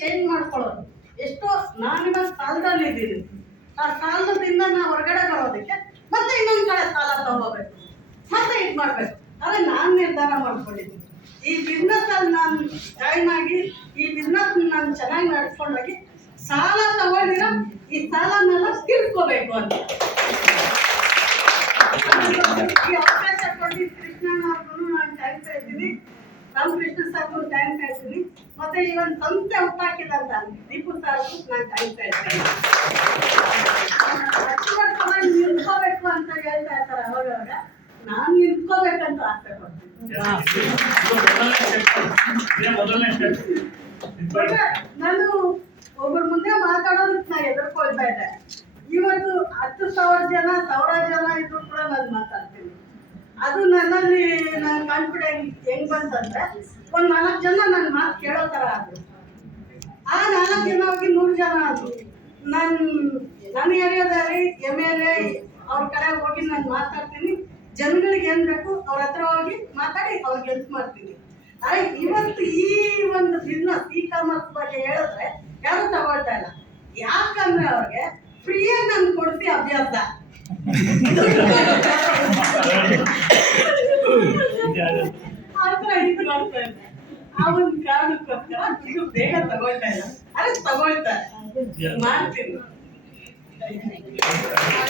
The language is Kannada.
ಚೇಂಜ್ ಮಾಡ್ಕೊಳ್ಳೋದು. ಎಷ್ಟೋ ನಾನಿವಾಗ ಸಾಲದಲ್ಲಿ ಇದ್ದೀನಿ, ಆ ಸಾಲದಿಂದ ನಾವು ಹೊರಗಡೆ ಬರೋದಕ್ಕೆ ಮತ್ತೆ ಇನ್ನೊಂದು ಕಡೆ ಸಾಲ ತಗೋಬೇಕು, ಮತ್ತೆ ಇದು ಮಾಡಬೇಕು. ಆದರೆ ನಾನು ನಿರ್ಧಾರ ಮಾಡ್ಕೊಂಡಿದ್ದೀನಿ, ಈ ಬಿಸ್ನೆಸ್ಸಲ್ಲಿ ನಾನು ಜಾಯ್ನ್ ಆಗಿ ಈ ಬಿಸ್ನೆಸ್ ನಾನು ಚೆನ್ನಾಗಿ ನಡ್ಸ್ಕೊಂಡೋಗಿ ಸಾಲ ತಗೊಂಡಿರೋ ಈ ಸಾಲನೆಲ್ಲ ತೀರ್ಸ್ಕೋಬೇಕು ಅಂತ. ಈ ಅವಕಾಶ ಕೊಟ್ಟು ಕೃಷ್ಣಣ್ಣ ಅವ್ರಿಗೂ ನಾನು ಕಾಯ್ತಾ ಇದ್ದೀನಿ, ರಾಮಕೃಷ್ಣ ಸಾರ್ಗೂ ಕಾಯ್ತಾ ಇದ್ದೀನಿ, ಮತ್ತೆ ಈ ಒಂದು ಸಂಸ್ಥೆ ಹುಟ್ಟಾಕಿದಂತ ದೀಪು ಸಾರ್ಗೂ ನಾನು ಕಾಯ್ತಾ ಇದ್ದೀನಿ. ನಿಂತ್ಕೋಬೇಕು ಅಂತ ಹೇಳ್ತಾ ಇರ್ತಾರೆ ಅವಾಗವಾಗ, ನಾನು ನಿಂತ್ಕೋಬೇಕಂತ ಆಸೆ ಪಡ್ತೀನಿ. ನಾನು ಒಬ್ಬರ ಮುಂದೆ ಮಾತಾಡೋದಕ್ಕೆ ನಾನು ಎದುರ್ಕೊಳ್ತಾ ಇದ್ದೆ. ಇವತ್ತು 10,000 ಜನ 1,000 ಜನ ಇದ್ರು ಕೂಡ ನಾನು ಮಾತಾಡ್ತೀನಿ. ಅದು ನನ್ನಲ್ಲಿ ನನ್ನ ಕಾನ್ಫಿಡೆನ್ಸ್ ಹೆಂಗ್ ಬಂತಂದ್ರೆ, ಒಂದು 4 ಜನ ನನ್ನ ಮಾತು ಕೇಳೋ ಥರ ಆದ್ರು. ಆ 4 ಜನ ಹೋಗಿ 100 ಜನ ಆದ್ರು. ನನ್ನ ಏರಿಯಾದಲ್ಲಿ MLA ಅವ್ರ ಕಡೆ ಹೋಗಿ ನಾನು ಮಾತಾಡ್ತೀನಿ, ಜನಗಳಿಗೆ ಏನ್ ಬೇಕು ಅವ್ರ ಹತ್ರ ಹೋಗಿ ಮಾತಾಡಿ ಅವ್ರಿಗೆ ಹೆಲ್ಪ್ ಮಾಡ್ತೀನಿ. ಆದರೆ ಇವತ್ತು ಈ ಒಂದು ಬಿಸ್ನೆಸ್ ಇ-ಕಾಮರ್ಸ್ ಬಗ್ಗೆ ಹೇಳಿದ್ರೆ ಯಾರು ತಗೊಳ್ತಾ ಇಲ್ಲ. ಯಾಕಂದ್ರೆ ಅವ್ರಿಗೆ ಫ್ರೀಯಾಗಿ ನಾನು ಕೊಡ್ಸಿ ಅಭ್ಯಾಸ. ಆ ಒಂದು ಕಾರಣಕ್ಕೋಸ್ಕರ ಇದು ಬೇಗ ತಗೊಳ್ತಾ ಇಲ್ಲ. ಅರೆ ತಗೊಳ್ತಾರೆ, ಮಾಡ್ತೀನಿ.